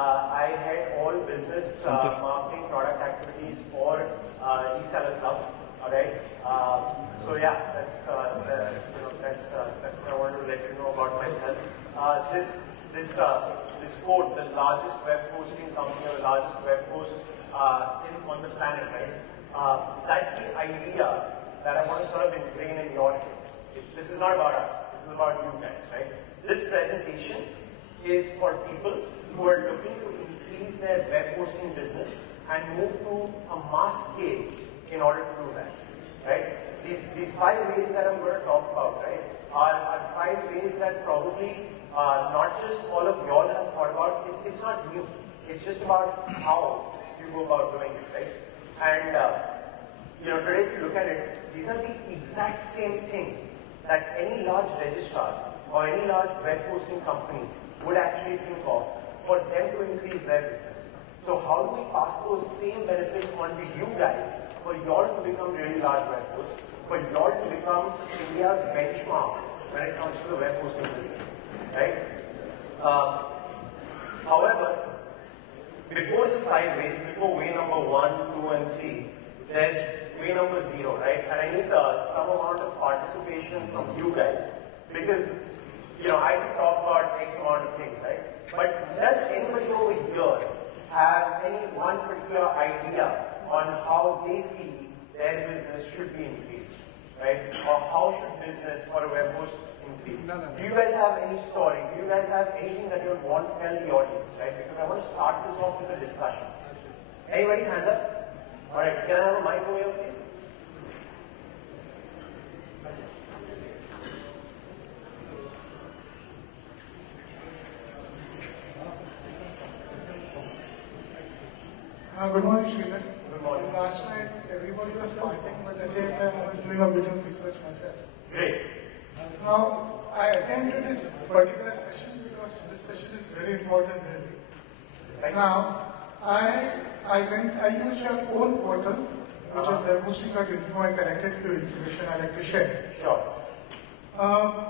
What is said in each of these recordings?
I head all business marketing product activities for ResellerClub. All right. So yeah, that's what I wanted to let you know about myself. This code, the largest web hosting company, or the largest web host on the planet, right? That's the idea that I want to sort of ingrain in your heads. This is not about us. This is about you guys, right? This presentation is for people who are looking to increase their web hosting business and move to a mass scale in order to do that, right? These 5 ways that I'm going to talk about, right, are 5 ways that probably not just all of y'all have thought about. It's not new. It's just about how you go about doing it, right? And today if you look at it, these are the exact same things that any large registrar or any large web hosting company would actually think of for them to increase their business. So how do we pass those same benefits on to you guys for y'all to become really large web hosts, for y'all to become India's benchmark when it comes to the web hosting business, right? However, before the 5 ways, before way number 1, 2, and 3, there's way number 0, right? And I need some amount of participation from you guys, because I can talk about X amount of things, right? But does anybody over here have any one particular idea on how they feel their business should be increased, right? Or how should business for a web host increase? No. Do you guys have any story? Do you guys have anything that you want to tell the audience, right? Because I want to start this off with a discussion. Anybody, hands up? All right, can I have a mic over here, please? Good morning, Shridhar. Good morning. Last night, everybody was partying, but at the same time, I was doing a bit of research myself. Great. Now, I attended this particular session because this session is very important, really. Thank now, I used your own portal, which is webhosting.info, and connected to information I like to share. Sure.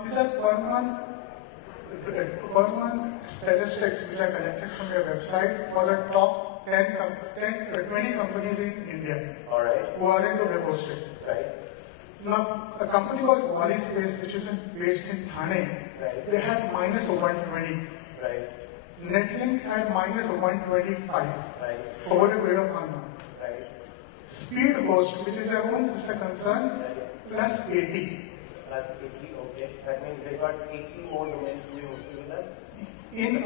These are per month statistics which are collected from your website for the top 20 companies in India. All right. Who are into web hosting. Right. Now, a company called Wally Space, which is based in Thane, right, they had minus 120. Right. Netlink had minus 125. Right. Over a period of 1 month. Right. Speedhost, which is our own sister concern, Right. plus 80. Plus 80, okay. That means they got 80 more domains to be hosted with them? In a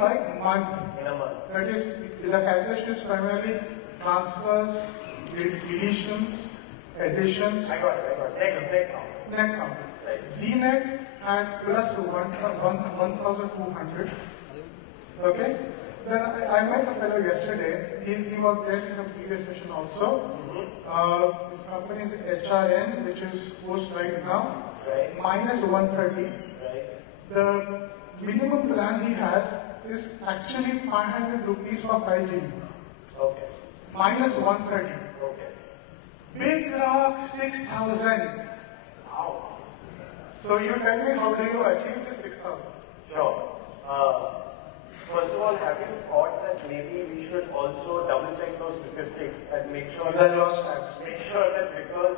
month. In a month. That is, the calculation is primarily transfers, deletions, additions. I got it. Net count. Right. ZNet had plus 1,200. Okay? Then I met a fellow yesterday. He was there in the previous session also. This company is HRN, which is post right now. Right. Minus 130. Right. The minimum plan he has is actually 500 rupees for 5 GB. Okay. Minus 130. Okay. Big Rock 6,000. Wow. So you tell me, how do you achieve the 6,000? Sure. First of all, have you thought that maybe we should also double check those statistics and make sure that because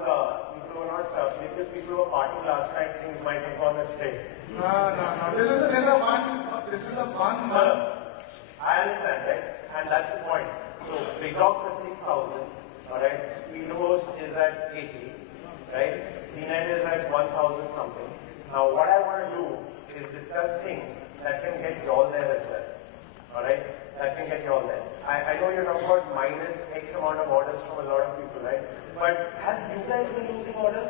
people were not because people were partying last night, things might have gone astray. No. This is a one month. I understand, right? And that's the point. So Big Rocks at 6,000, alright, Speedhost is at 80, right? CNET is at 1,000 something. Now what I want to do is discuss things that can get you all there as well. Alright? That can get you all there. I know you're talking about minus X amount of orders from a lot of people, right? But have you guys been losing orders?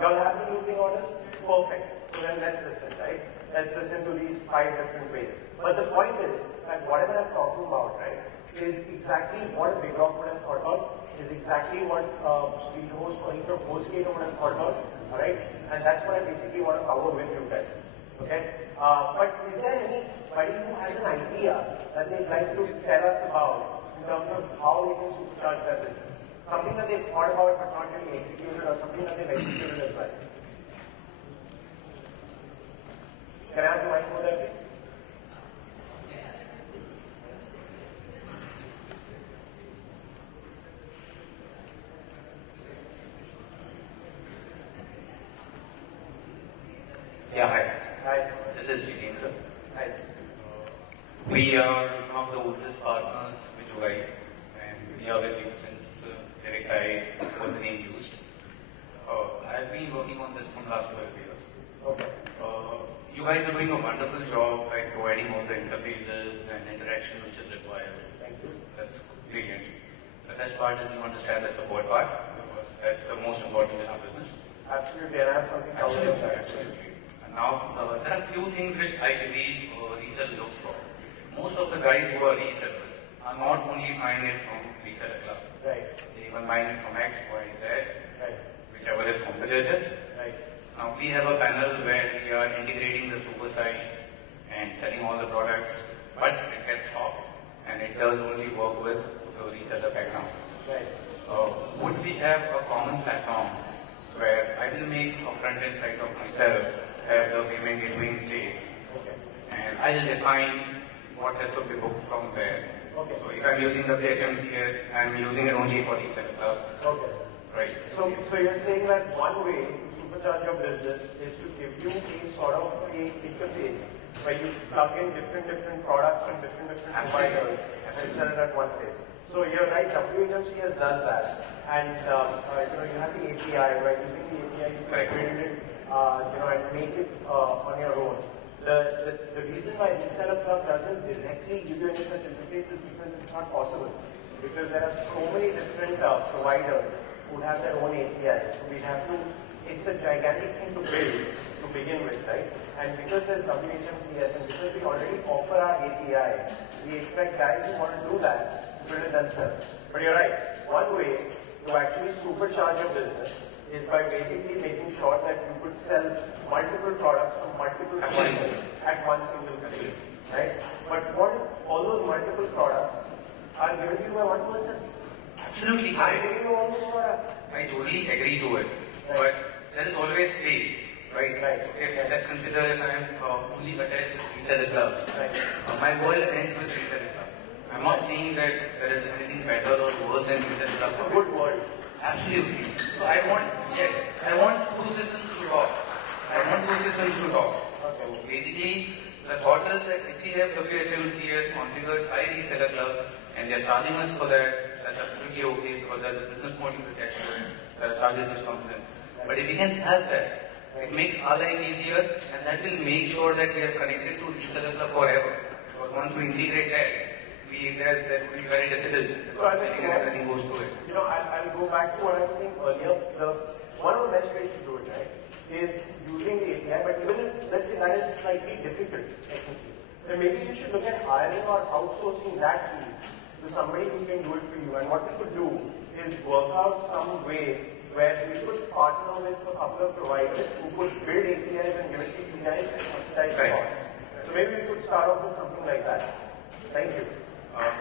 Y'all have been losing orders? Perfect. So then let's listen, right? Let's listen to these 5 different ways. But the point is that whatever I'm talking about, right, is exactly what Big Rock would have thought about, is exactly what Speedhost or even HostGator would have thought about, alright? And that's what I basically want to cover with you guys. Okay? But is there anybody who has an idea that they'd like to tell us about in terms of how they can supercharge their business? Something that they've thought about but not really executed, or something that they've executed as well? Can I have the mic over there, please? Yeah, hi. Hi. This is Jitendra. Hi. We are one of the oldest partners with you guys, and we are with you since Eric I was the name used. I've been working on this from last 12 years. Okay. You guys are doing a wonderful job by providing all the interfaces and interaction which is required. Thank you. That's brilliant. The best part is you understand the support part, because that's the most important in our business. Absolutely, and I have something to tell you. Absolutely. And now, there are few things which I believe resell looks for. Most of the guys who are resellers are not only buying it from ResellerClub. Right. They even buying it from X, Y, Z, Right. whichever is competitive. Right. Now, we have a panel where we are integrating the super site and selling all the products, but it gets stopped and it does only work with the reseller background. Right. Would we have a common platform where I will make a front-end site of myself, have the payment gateway in place, Okay. and I will define what has to be booked from where. Okay. So if I'm using WHMCS, I'm using it only for ResellerClub. Okay. Right. So you're saying that one way to supercharge your business is to give you a sort of a interface where you plug in different products from different providers and sell it at one place. So you're right, WHMCS does that, and you have the API, where using the API you can build it, and make it on your own. The reason why ResellerClub doesn't directly give you any such interface is because it's not possible. Because there are so many different providers who have their own APIs. So we have to, it's a gigantic thing to build to begin with, right? And because there's WHMCS and because we already offer our API, we expect guys who want to do that to build it themselves. But you're right, one way to actually supercharge your business is by basically making sure that you could sell multiple products from multiple providers at one single place, right? But what if all those multiple products are given to you by one person? Absolutely I'm correct. giving you all those products. I totally agree to it. Right. But there is always space, right? Right. If let's consider if I am only attached with ResellerClub, Right. my world ends with ResellerClub. I'm not saying that there is anything better or worse than ResellerClub. It's a good word. Absolutely. So I want two systems to talk. So basically, the thought is that if we have WHMCS configured by ResellerClub and they are charging us for that, that's absolutely okay because there's a business model attached to it. There are charges which comes in. But if we can have that, it makes our life easier and that will make sure that we are connected to ResellerClub forever. Because once we integrate that, that will be very difficult. So I think everything goes to it. I'll go back to what I was saying earlier. One of the best ways to do it, right, is using the API. But even if, let's say, that is slightly difficult technically, then maybe you should look at hiring or outsourcing that piece to somebody who can do it for you. And what we could do is work out some ways where we could partner with a couple of providers who could build APIs and give it to you guys and subsidize costs. So maybe we could start off with something like that. Thank you.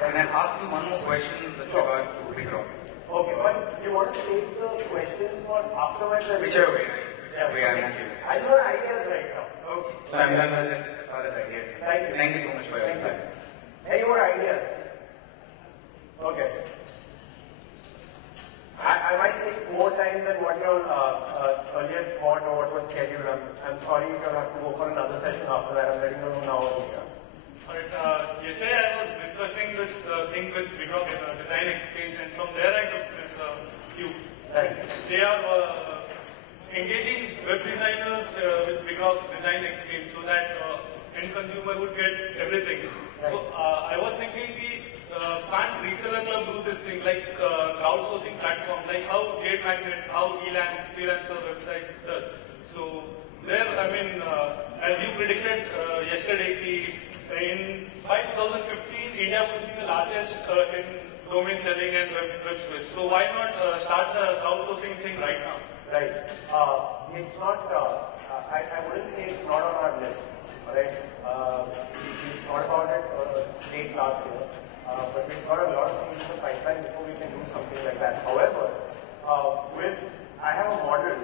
Can I ask you one more question with regard to Vikram? Okay, but you want to save the questions for after my presentation? Whichever way I'm okay. I just want ideas right now. Okay. So I'm done with it as far as ideas. Thank you. Thank you so much for your time. Any more ideas? Okay. I might take more time than what you earlier thought or what was scheduled. I'm sorry if you'll have to go for another session after that. I'm letting you know now. Alright, yesterday I was discussing this thing with Vikram in Design Exchange, and from there I took this cue. Right. They are engaging web designers with Vikram Design Exchange so that end consumer would get everything. Right. So I was thinking can't ResellerClub do this thing like crowdsourcing platform, like how Jade Magnet, how Elance, freelancer websites does. So there, I mean, as you predicted yesterday, by 2015, India will be the largest in domain selling and web space. So why not start the crowdsourcing thing right now? Right. It's not, I wouldn't say it's not on our list. Alright. We thought about it late last year, but we've got a lot of things in the pipeline before we can do something like that. However, I have a model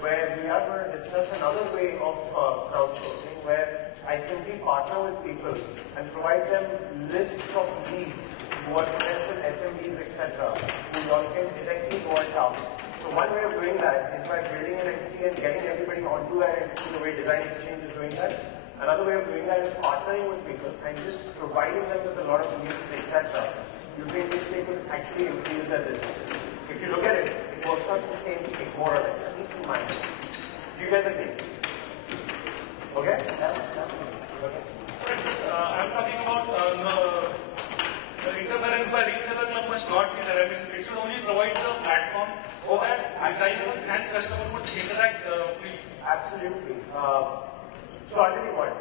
where we are going to discuss another way of crowdsourcing where I simply partner with people and provide them lists of leads who are potential SMBs, etc., who y'all can directly go and target. So one way of doing that is by building an entity and getting everybody onto that entity the way Design Exchange is doing that. Another way of doing that is partnering with people and just providing them with a lot of news, etc. Using which they could actually increase their business. If you look at it, it works out the same thing, more or less, at least in my mind. Do you guys agree? Okay? Okay. I'm talking about the interference by reseller club must not be there. I mean, it should only provide the platform so that designers and customers would interact freely. Absolutely. So I'll tell you what,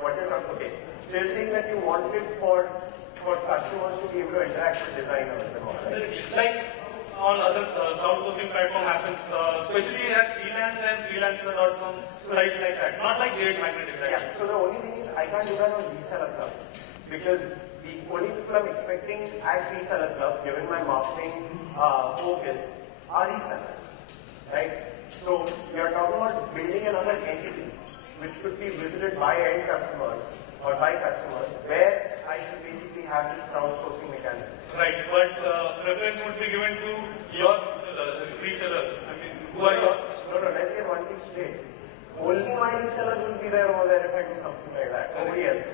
what you're talking, okay. So you're saying that you wanted for customers to be able to interact with designers and all, right? Like all other crowdsourcing platform happens, especially at freelance and freelancer.com sites like that. Not like Jade Magnet exactly. Yeah, so the only thing is I can't do that on Reseller Club because the only people I'm expecting at Reseller Club, given my marketing focus, are resellers, right? So we are talking about building another entity which could be visited by end customers or by customers where I should basically have this crowdsourcing mechanism. Right, but preference would be given to your resellers. I mean, who are yours? No, let's get one thing straight. Only my resellers will be there over there if I do something like that. Nobody else.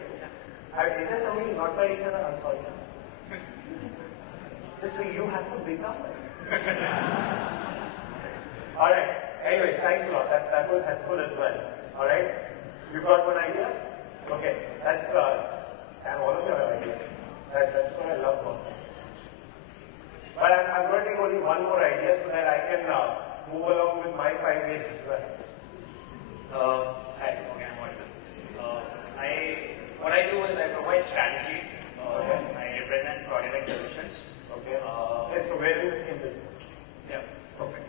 Is there somebody who's not my reseller? I'm sorry. So you have to become it. Alright. Anyways, thanks a lot. That was helpful as well. Alright. You got one idea? Okay. That's and all of your ideas. That's what I love about this. But I'm going to take only one more idea so that I can move along with my 5 ways as well. Hi, okay, I'm audible. What I do is I provide strategy. Okay. I represent product solutions. Okay. So we're in the same business. Yeah, perfect.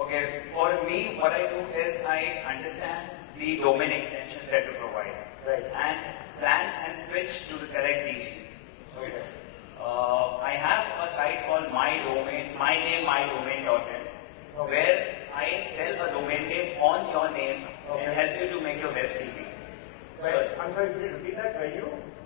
Okay, for me, what I do is I understand the domain extensions that you provide. Right. And plan and pitch to the correct DG. Okay. I have a site called mydomain.in, Okay. where I sell a domain name on your name Okay. and help you to make your web CV. Right. I'm sorry, could you repeat that?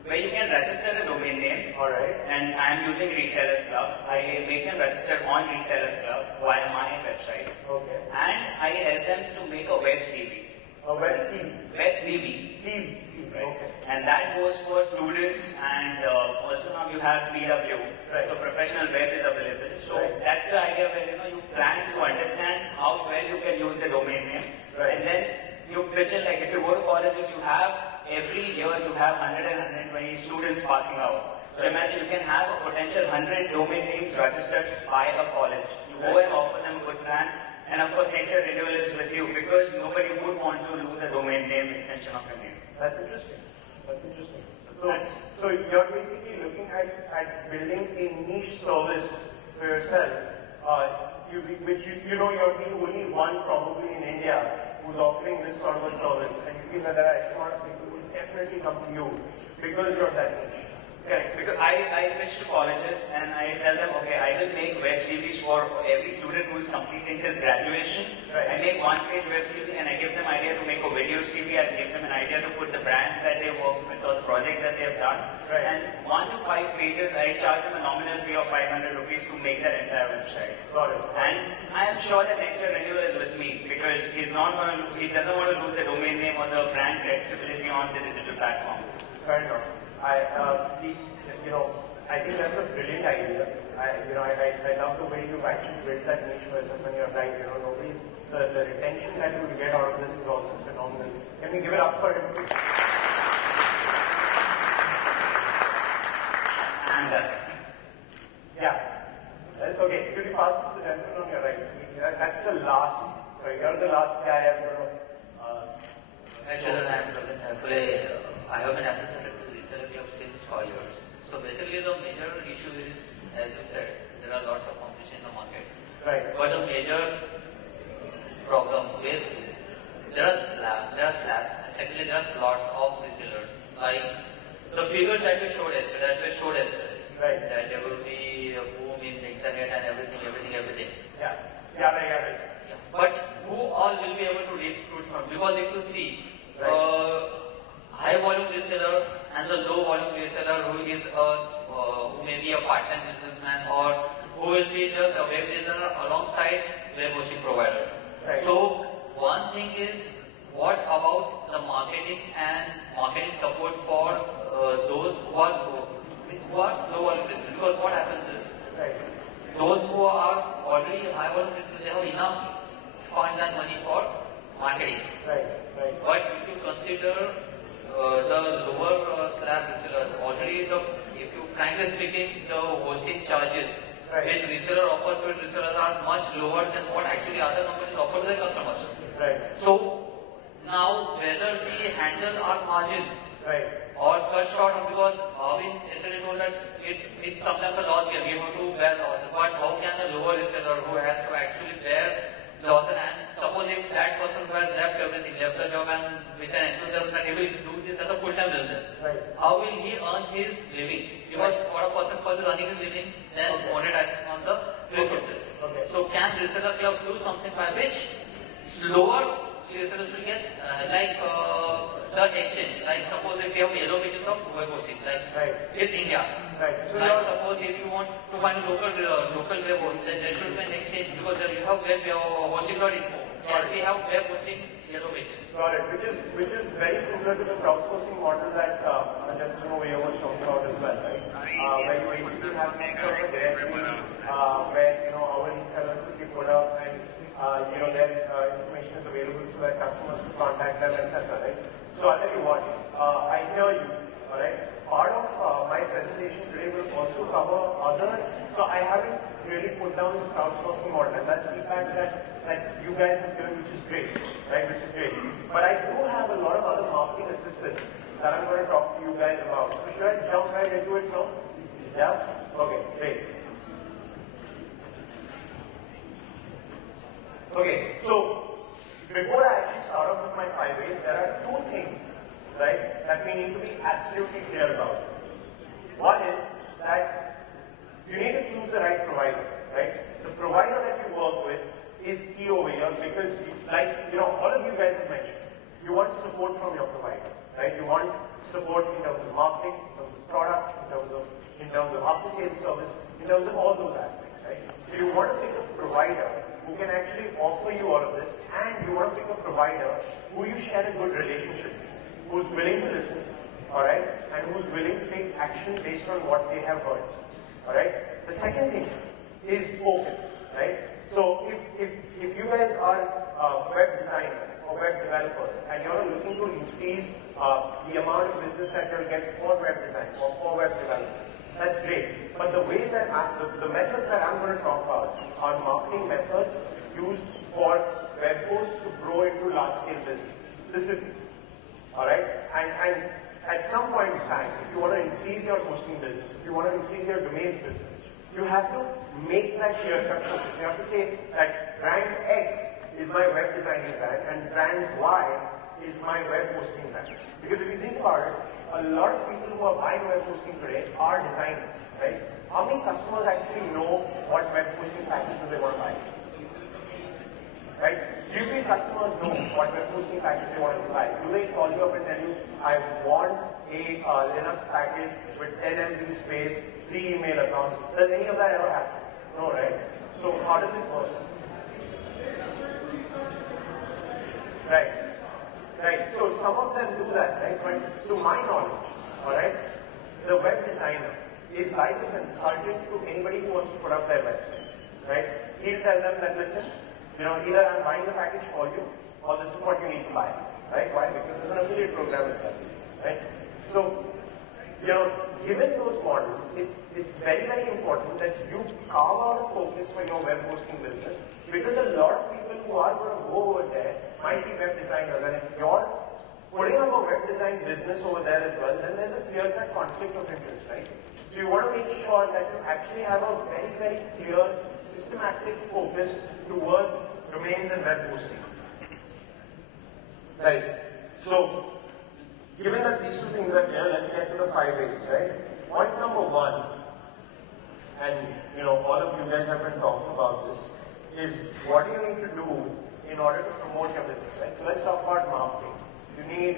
Where you can register a domain name, Alright. and I am using ResellerClub. I make them register on ResellerClub via my website, Okay. and I help them to make a web CV. A web CV. Web CV. CV. Right. Okay. And that goes for students, and also now you have PW, Right. so professional web is available. So Right. that's the idea where you plan to understand how well you can use the domain name, Right. and then you pitch it like if you go to colleges, you have every year you have 100 and 120 students passing out. So Right. imagine you can have a potential 100 domain names registered by a college. You go Right. and offer them a good plan. And of course, next year renewal is with you because nobody would want to lose a domain name extension of your name. That's interesting. So you're basically looking at building a niche service for yourself, which you're the only one probably in India who's offering this sort of a service, and you feel that there are X amount of people who will definitely come to you because you're that niche. Correct. Because I pitch to colleges and I tell them, okay, I will make web CVs for every student who is completing his graduation. Right. I make one-page web CV and I give them idea to make a video CV. I give them an idea to put the brands that they work with or the project that they have done. Right. And 1 to 5 pages, I charge them a nominal fee of 500 rupees to make their entire website. Got it. And I am sure that next year renewal is with me because he doesn't want to lose the domain name or the brand credibility on the digital platform. Fair enough. I think that's a brilliant idea. I love the way you've actually built that niche for yourself, and you're right. The retention that you will get out of this is also phenomenal. Can we give it up for him, please? And Okay, could you pass it to the gentleman on your right? That's the last. Sorry, you're the last guy I'm going to. Shridhar, I have been associated with ResellerClub since 5 years. So basically the major issue is, as you said, there are lots of competition in the market. Right. But the major problem with, there are slabs, and secondly there are slots of resellers. Like the figures that we showed yesterday, Right. that there will be a boom in the internet and everything. Yeah. But who all will be able to reap fruits from? Because if you see, high volume reseller and the low volume reseller who may be a part-time businessman or who will be just a web designer alongside web hosting provider. Right. So one thing is, what about the marketing and marketing support for those who are low volume business? Because what happens is, Right. those who are already high volume business, they have enough funds and money for marketing. Right. Right. But if you consider the lower slab resellers, already if you frankly speaking, the hosting charges Right. which reseller offers to resellers are much lower than what actually other companies offer to their customers. Right. So now whether we handle our margins Right. or cut short, because Arvind yesterday told that it's sometimes a loss game, we have to bear losses. But how can a lower reseller who has to actually bear losses, and suppose if that person who has left everything, left the job and with an enthusiasm that he will do this as a full-time business, Right. how will he earn his living? Because for a person first is earning his living, then monetizing on the resources. Okay. So can Reseller Club do something by which slower resellers will get the exchange? Like suppose if you have yellow pages of web hosting, like Right. it's India. Right. So Like suppose if you want to find a local web host, then there should be an exchange, because there you have web hosting.info. And we have web hosting yellow pages. got it. Which is very similar to the crowdsourcing model that a gentleman over here was talking about as well, right? Where you basically have some sort of a directory where our resellers quickly put up and their information is available so that customers to contact them, etc. Right? So I'll tell you what, I hear you. All right. Part of my presentation today will also cover other. So I haven't really put down the crowdsourcing model, and that's feedback that you guys have given, which is great, right? Which is great. But I do have a lot of other marketing assistants that I'm going to talk to you guys about. So should I jump right into it now? Yeah. Okay. Great. Okay. So before I actually start off with my 5 A's, there are 2 things, right, that we need to be absolutely clear about. One is that you need to choose the right provider, right? The provider that you work with is key over here, because all of you guys have mentioned, you want support from your provider, right? You want support in terms of marketing, in terms of product, in terms of after-sales service, in terms of all those aspects, right? So you want to pick a provider who can actually offer you all of this, and you want to pick a provider who you share a good relationship with, who's willing to listen, all right, and who's willing to take action based on what they have heard, all right. The second thing is focus, right? So if you guys are web designers or web developers and you're looking to increase the amount of business that you'll get for web design or for web development, that's great. But the ways that the methods that I'm going to talk about are marketing methods used for web hosts to grow into large-scale businesses. This is all right, and at some point in time, if you want to increase your hosting business, if you want to increase your domains business, you have to make that clear-cut focus. You have to say that brand X is my web designing brand and brand Y is my web hosting brand. Because if you think about it, a lot of people who are buying web hosting today are designers, right? How many customers actually know what web hosting package do they want to buy? Right? Usually customers know what web hosting package they want to buy. Do they call you up and tell you, I want a Linux package with 10 MB space, 3 email accounts? Does any of that ever happen? No, right? So how does it work? Right. Right. So some of them do that, right? But to my knowledge, all right, the web designer is like a consultant to anybody who wants to put up their website, right? He'll tell them that, listen, either I'm buying the package for you, or this is what you need to buy, right? Why? Because there's an affiliate program with that, right? So, given those models, it's very, very important that you carve out a focus for your web hosting business, because a lot of people who are going to go over there might be web designers, and if you're putting up a web design business over there as well, then there's a clear-cut conflict of interest, right? So you want to make sure that you actually have a very, very clear, systematic focus towards domains and web hosting. Right. So, given that these 2 things are clear, let's get to the 5 A's, right? Point number 1, and all of you guys have been talking about this, is what do you need to do in order to promote your business, right? So let's talk about marketing. You need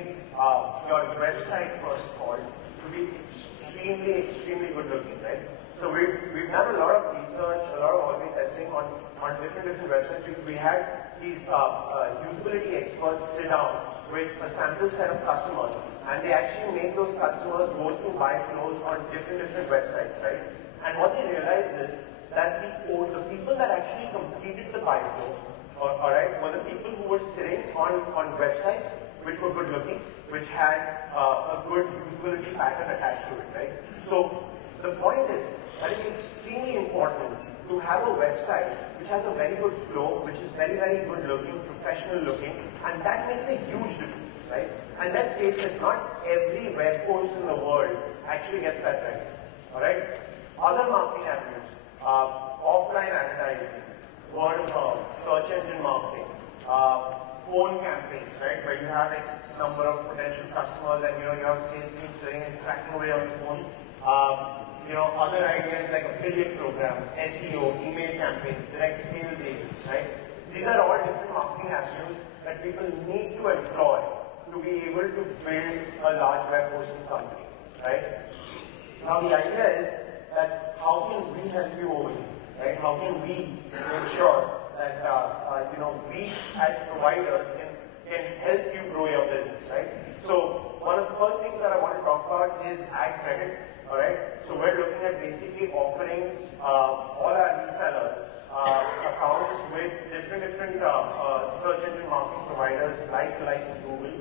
your website, first of all, to be extremely, extremely good looking, right? So we've done a lot of research, a lot of A/B testing on different websites. We had these usability experts sit down with a sample set of customers, and they actually made those customers go through buy flows on different websites, right? And what they realized is that the people that actually completed the buy flow, all right, were the people who were sitting on websites which were good looking, which had a good usability pattern attached to it, right? So the point is that it's extremely important to have a website which has a very good flow, which is very good looking, professional looking, and that makes a huge difference, right? And let's face it, not every web host in the world actually gets that right, all right? Other marketing avenues, offline advertising, word of mouth, search engine marketing, phone campaigns, right, where you have X number of potential customers and you have sales teams sitting and cracking away on the phone. Other ideas like affiliate programs, SEO, email campaigns, direct sales agents, right? These are all different marketing avenues that people need to employ to be able to build a large web hosting company, right? Now the idea is that how can we help you over here, right? How can we make sure that we as providers can help you grow your business, right? So one of the first things that I want to talk about is ad credit, all right? So we're looking at basically offering all our resellers accounts with different search engine marketing providers like the likes of Google,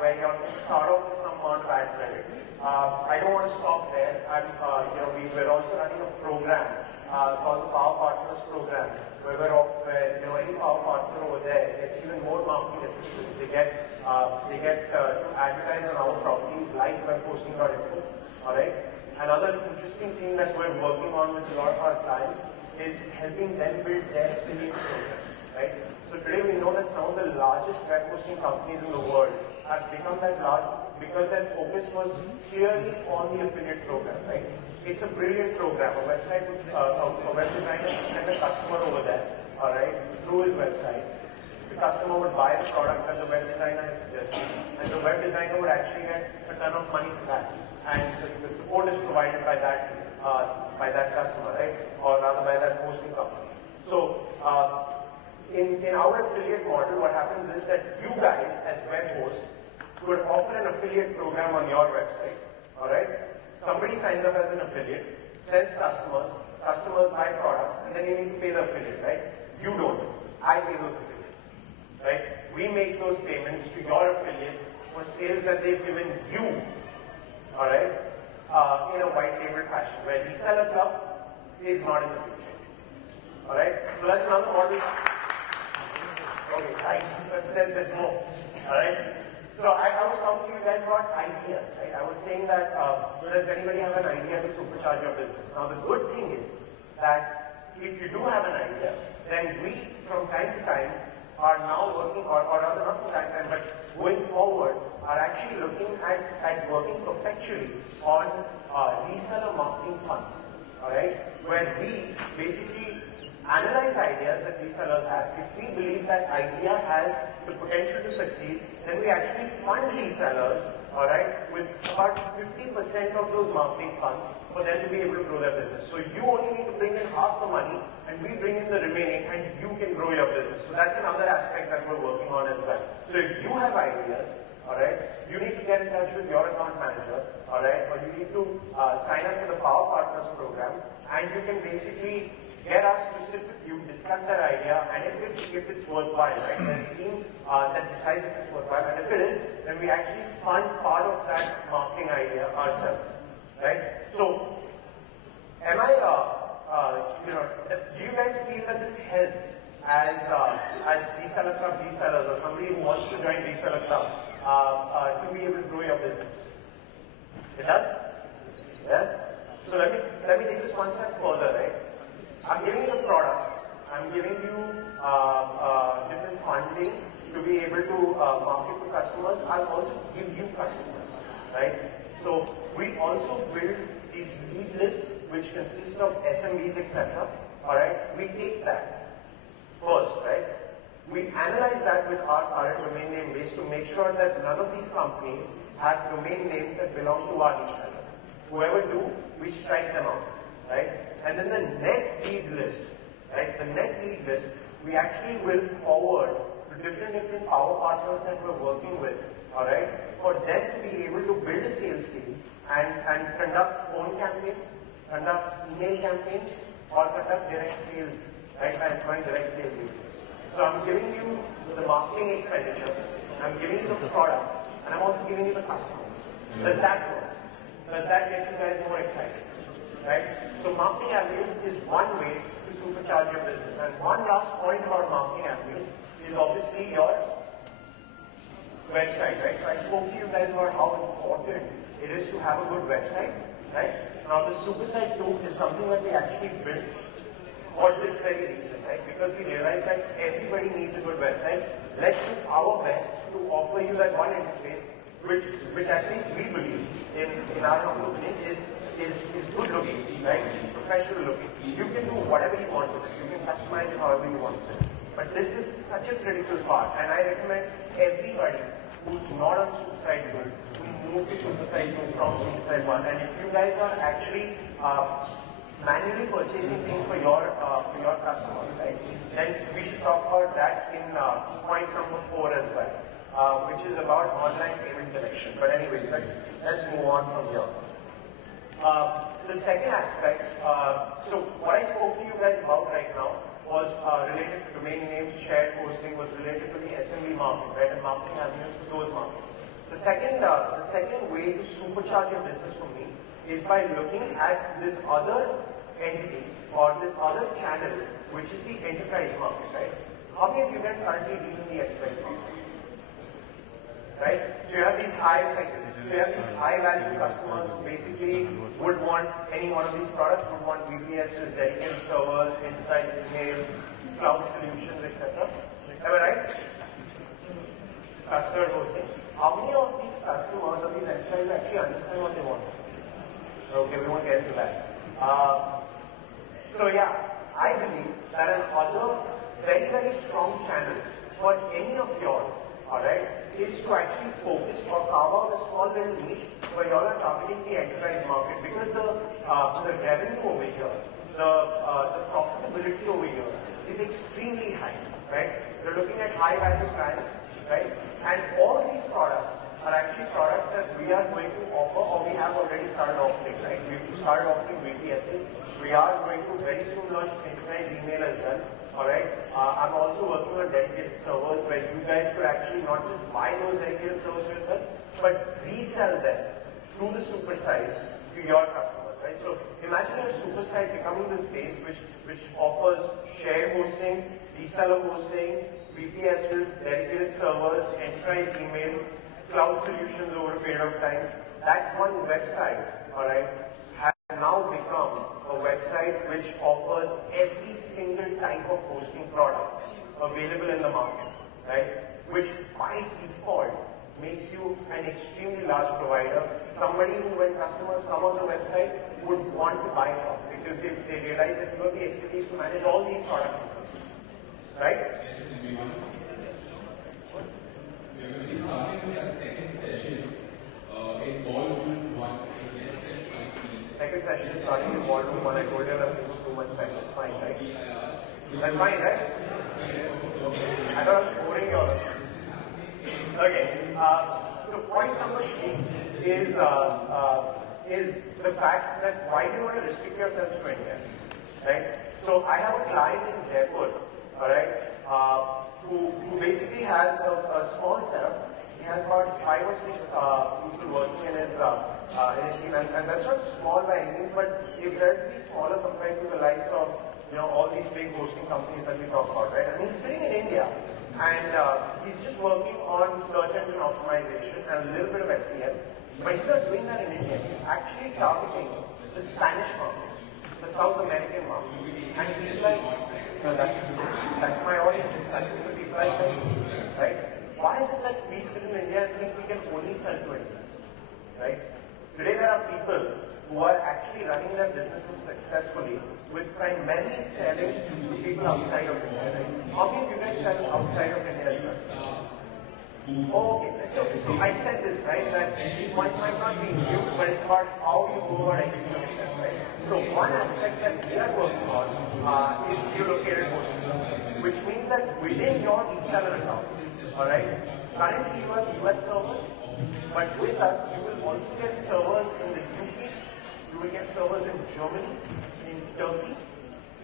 where you can start off with some amount of ad credit. I don't want to stop there. We're also running a program called the Power Partners Program, where any power partner over there gets even more marketing assistance. They get to advertise on our properties like webhosting.info. All right. Another interesting thing that we're working on with a lot of our clients is helping them build their affiliate program. Right. So today we know that some of the largest web hosting companies in the world have become that large because their focus was clearly on the affiliate program. Right. It's a brilliant program. A website, a web designer would send a customer over there, all right, through his website. The customer would buy the product that the web designer has suggested, and the web designer would actually get a ton of money for that. And the support is provided by that customer, right, or rather by that hosting company. So in our affiliate model, what happens is that you guys, as web hosts, could offer an affiliate program on your website, all right. Somebody signs up as an affiliate, sells customers buy products, and then you need to pay the affiliate, right? You don't. I pay those affiliates, right? We make those payments to your affiliates for sales that they've given you, all right, in a white label fashion, where ResellerClub is not in the future, all right? So that's another model. Okay, nice, but there's more, all right? So I was talking to you guys about ideas, right? I was saying that does anybody have an idea to supercharge your business? Now the good thing is that if you do have an idea, then we from time to time are now working, or rather not from time to time, but going forward are actually looking at working perpetually on reseller marketing funds, all right? Where we basically analyze ideas that resellers have. If we believe that idea has the potential to succeed, then we actually fund resellers, all right, with about 50% of those marketing funds for them to be able to grow their business. So you only need to bring in half the money, and we bring in the remaining, and you can grow your business. So that's another aspect that we're working on as well. So if you have ideas, all right, you need to get in touch with your account manager, all right, or you need to sign up for the Power Partners program, and you can basically get us to sit with you, discuss that idea, and if it's worthwhile, right? There's a team that decides if it's worthwhile, and if it is, then we actually fund part of that marketing idea ourselves, right? So, am I, do you guys feel that this helps as ResellerClub resellers or somebody who wants to join ResellerClub to be able to grow your business? It does? Yeah? So let me take this one step further, right? I'm giving you the products, I'm giving you different funding to be able to market to customers. I'll also give you customers, right? So we also build these lead lists which consist of SMBs, etc. All right, we take that first, right? We analyze that with our current domain name base to make sure that none of these companies have domain names that belong to our resellers. Whoever do, we strike them out. right? And then the net lead list, right? The net lead list, we actually will forward to different power partners that we're working with, all right? For them to be able to build a sales team and conduct phone campaigns, conduct email campaigns, or conduct direct sales, right? By employing direct sales agents. So I'm giving you the marketing expenditure, I'm giving you the product, and I'm also giving you the customers. Does that work? Does that get you guys more excited? Right? So marketing avenues is one way to supercharge your business. And one last point about marketing avenues is obviously your website, right? So I spoke to you guys about how important it is to have a good website, right? Now the Supersite 2 is something that we actually built for this very reason, right? Because we realized that everybody needs a good website. Let's do our best to offer you that one interface which at least we believe in our opinion is good looking, right? It's professional looking. You can do whatever you want with it. You can customize it however you want with it. But this is such a critical part, and I recommend everybody who's not on Supersite 2 to move to Supersite 2 from Supersite 1. And if you guys are actually manually purchasing things for your customers, right, then we should talk about that in point number 4 as well. Which is about online payment collection. But anyways, let's move on from here. The second aspect, so what I spoke to you guys about right now was related to domain names, shared hosting, was related to the SMB market, right, and marketing avenues for those markets. The second way to supercharge your business for me is by looking at this other entity or this other channel, which is the enterprise market, right? How many of you guys currently deal in the enterprise market? Right? So you have these high value customers who basically would want any one of these products, would want VPSs, dedicated servers, enterprise email, cloud solutions, etc. Am I right? Customer hosting. How many of these customers or these enterprises actually understand what they want? Okay, we won't get into that. So yeah, I believe that another very strong channel for any of y'all, alright, is to actually focus or carve out a small little niche where y'all are targeting the enterprise market, because the revenue over here, the profitability over here is extremely high, right? We're looking at high value clients, right? And all these products are actually products that we are going to offer, or we have already started offering, right? We've started offering VPSs. We are going to very soon launch enterprise email as well. Alright, I'm also working on dedicated servers where you guys could actually not just buy those dedicated servers for yourself, but resell them through the super site to your customers, right? So imagine your super site becoming this base which offers shared hosting, reseller hosting, VPSs, dedicated servers, enterprise email, cloud solutions over a period of time. That one website, alright, has now become a website which offers every single type of hosting product available in the market, right? Which by default makes you an extremely large provider, somebody who, when customers come on the website, would want to buy from, because they realize that you have the expertise to manage all these products and services, right? We are going to be starting with our second session in Ballroom 1. Second session is starting in Ballroom 1. I told you I'm taking too much time. That's fine, right? That's fine, right? I thought I was boring you all. Okay. So point number 3 is the fact that why do you want to restrict yourselves to India, right? So I have a client in Jaipur, all right, who basically has a small setup. He has about 5 or 6 people working in his team, and that's not small by any means, but it's relatively smaller compared to the likes of, you know, all these big hosting companies that we talk about, right? And he's sitting in India, and he's just working on search engine optimization and a little bit of SEM, but he's not doing that in India. He's actually targeting the Spanish market, the South American market, and he's like, no, that's my audience. That's the people I sell to, right? Why is it that we sit in India and think we can only sell to India, right? Today there are people who are actually running their businesses successfully with primarily selling to people outside of India, right? How many of you guys sell outside of India? Okay, so I said this, right, that these points might not be new, but it's about how you go about executing them, right? So one aspect that we are working on is geolocated hosting, which means that within your reseller account, all right, currently you have US servers, but with us you will also get servers in the UK, you will get servers in Germany, in Turkey,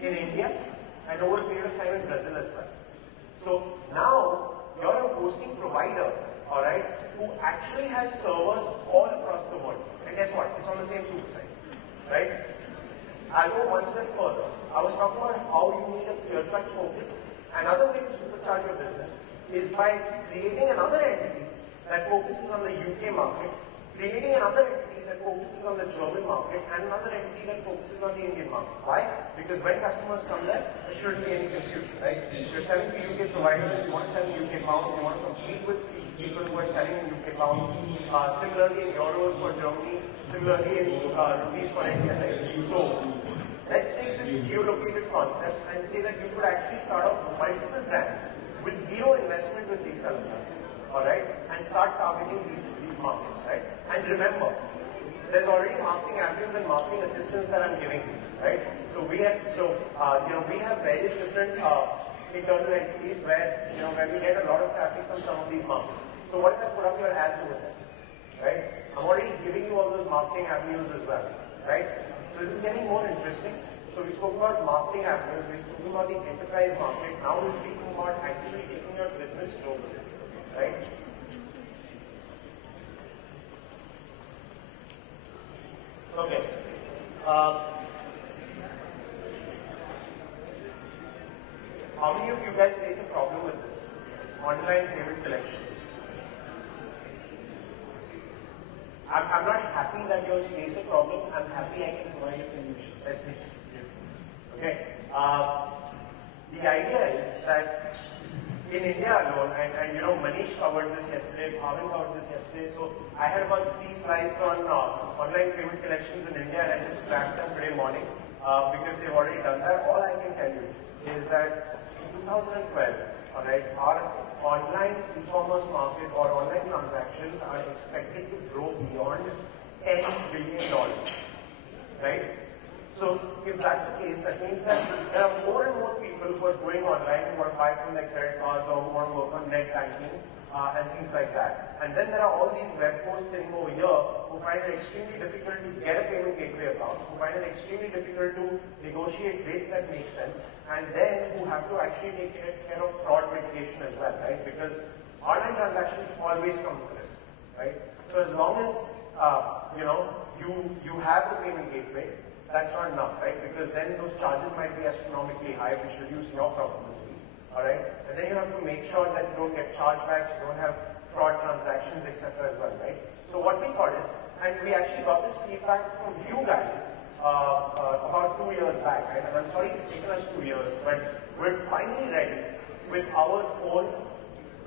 in India, and over a period of time in Brazil as well. So now you're a hosting provider, all right, who actually has servers all across the world. And guess what? It's on the same super site, right? I'll go one step further. I was talking about how you need a clear-cut focus. Another way to supercharge your business is by creating another entity that focuses on the UK market, creating another entity that focuses on the German market, and another entity that focuses on the Indian market. Why? Because when customers come there shouldn't be any confusion, right? You're selling to UK providers, you want to sell in UK pounds, you want to compete with people who are selling in UK pounds, similarly in euros for Germany, similarly in rupees for India, right? So let's take this geolocated concept and say that you could actually start off multiple brands with zero investment with ResellerClub, all right, and start targeting these markets, right? And remember, there's already marketing admins and marketing assistants that I'm giving you, right? So we have, we have various different internal entities where, where we get a lot of traffic from some of these markets. So what if I put up your ads over there, right? I'm already giving you all those marketing avenues as well, right? So this is getting more interesting. So we spoke about marketing avenues, we spoke about the enterprise market. Now we're speaking about actually taking your business global, right? Okay. How many of you guys face a problem with this? Online payment collections. I'm not happy that you face a problem. I'm happy I can provide a solution. Let's make it clear. Okay. The idea is that in India alone, and Manish covered this yesterday, Bhavin covered this yesterday, so I had about 3 slides on online payment collections in India, and I just scrapped them today morning because they've already done that. All I can tell you is that in 2012, all right, our online e-commerce market or online transactions are expected to grow beyond $10 billion, right? So if that's the case, that means that there are more and more people who are going online who want to buy from their credit cards or who want to work on net banking and things like that. And then there are all these web hosts sitting over here who find it extremely difficult to get a payment gateway account, who find it extremely difficult to negotiate rates that make sense, and then who have to actually take care of fraud mitigation as well, right? Because online transactions always come with risk, right? So as long as you have the payment gateway, that's not enough, right? Because then those charges might be astronomically high, which reduce your profitability, all right? And then you have to make sure that you don't get chargebacks, you don't have fraud transactions, etc. as well, right? So what we thought is, and we actually got this feedback from you guys about 2 years back, right? And I'm sorry it's taken us 2 years, but we're finally ready with our own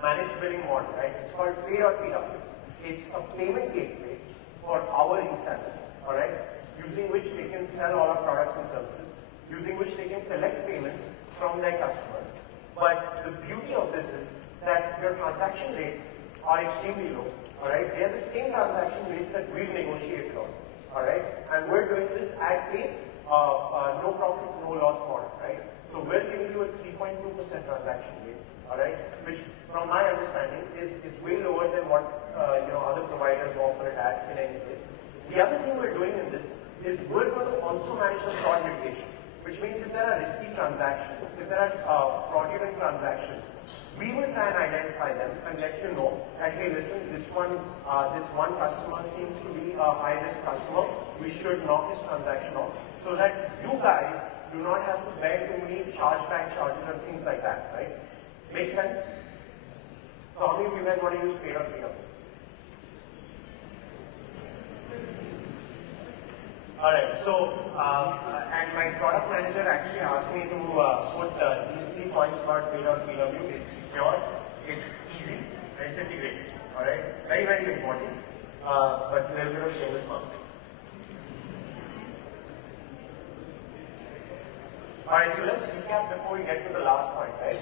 managed billing model, right? It's called Pay.pw. It's a payment gateway for our resellers, all right? Using which they can sell all our products and services, using which they can collect payments from their customers. But the beauty of this is that your transaction rates are extremely low, all right? They are the same transaction rates that we've negotiated on, all right? And we're doing this at a no profit, no loss model, right? So we're giving you a 3.2% transaction rate, all right? Which, from my understanding, is way lower than what other providers offer it at in any case. The other thing we're doing in this is we're going to also manage the fraud mitigation, which means if there are risky transactions, if there are fraudulent transactions, we will try and identify them and let you know that, hey, listen, this one customer seems to be a high-risk customer. We should knock this transaction off so that you guys do not have to bear too many chargeback charges and things like that, right? Make sense? So how many of you guys want to use Pay.pw? Alright, so, and my product manager actually asked me to put these 3 points about Pay.pw. It's secure, it's easy, and it's integrated. Alright, very, very important, but a little bit of shameless marketing. Alright, so let's recap before we get to the last point, right?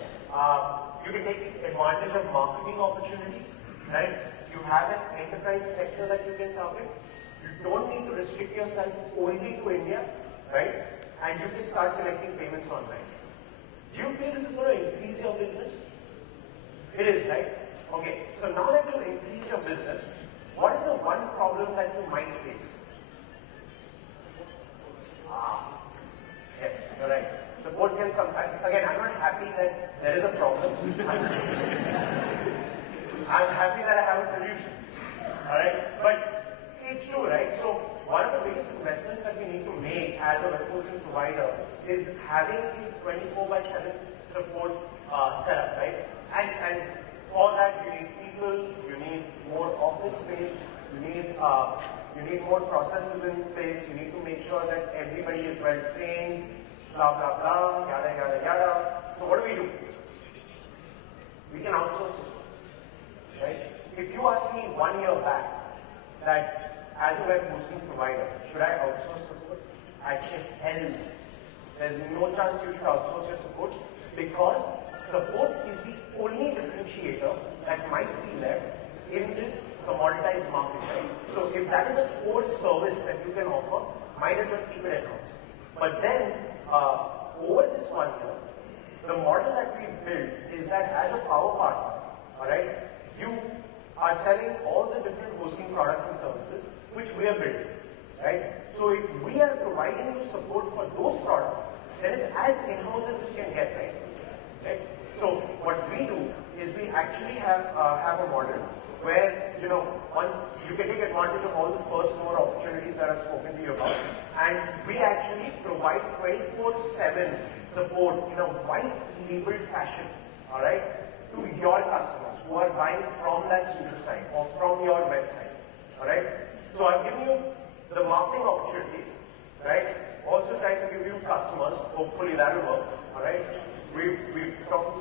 You can take advantage of marketing opportunities right? You have an enterprise sector that you can target. You don't need to restrict yourself only to India, right? And you can start collecting payments online. Do you feel this is going to increase your business? It is, right? Okay, so now that you increase your business, what is the one problem that you might face? Yes, you're right. Support can sometimes, again, I'm not happy that there is a problem. I'm happy that I have a solution. Alright? But it's true, right? So one of the biggest investments that we need to make as a web hosting provider is having a 24/7 support setup, right? And for that you need people, you need more office space, you need more processes in place, you need to make sure that everybody is well trained, blah blah blah, yada yada yada. So what do? We can outsource it. Right? If you ask me 1 year back that as a web hosting provider, should I outsource support? I'd say hell no. There's no chance you should outsource your support because support is the only differentiator that might be left in this commoditized market, right? So if that is a core service that you can offer, might as well keep it in-house. But then, over this 1 year, the model that we built is that as a power partner, all right, you are selling all the different hosting products and services which we are building, right? So if we are providing you support for those products, then it's as in-house as you can get, right? So what we do is we actually have a model where, you can take advantage of all the first mover opportunities that I've spoken to you about, and we actually provide 24/7 support in a white labeled fashion, all right, to your customers who are buying from that super site or from your website, all right. So I've given you the marketing opportunities, right? Also trying to give you customers. Hopefully that will work, all right. We've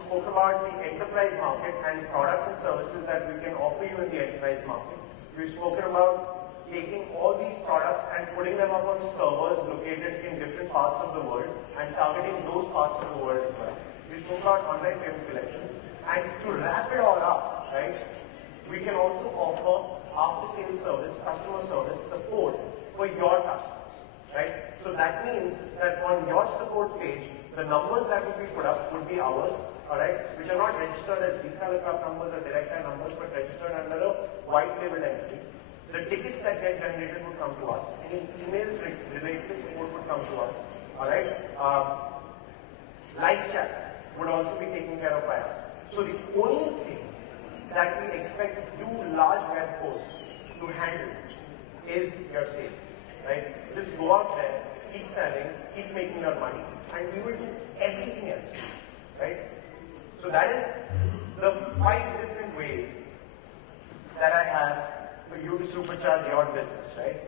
spoke about the enterprise market and products and services that we can offer you in the enterprise market. We've spoken about taking all these products and putting them up on servers located in different parts of the world and targeting those parts of the world as well. We spoke about online payment collections, and to wrap it all up, right, we can also offer after-sales service, customer service support for your customers, right? So that means that on your support page, the numbers that will be put up would be ours, all right, which are not registered as ResellerClub numbers or direct line numbers, but registered under a white label entity. The tickets that get generated would come to us. Any emails related to support would come to us, all right. Live chat would also be taken care of by us. So the only thing that we expect you large web hosts to handle is your sales, right? Just go out there, keep selling, keep making your money, and we will do everything else, right? So that is the 5 different ways that I have for you to supercharge your business, right?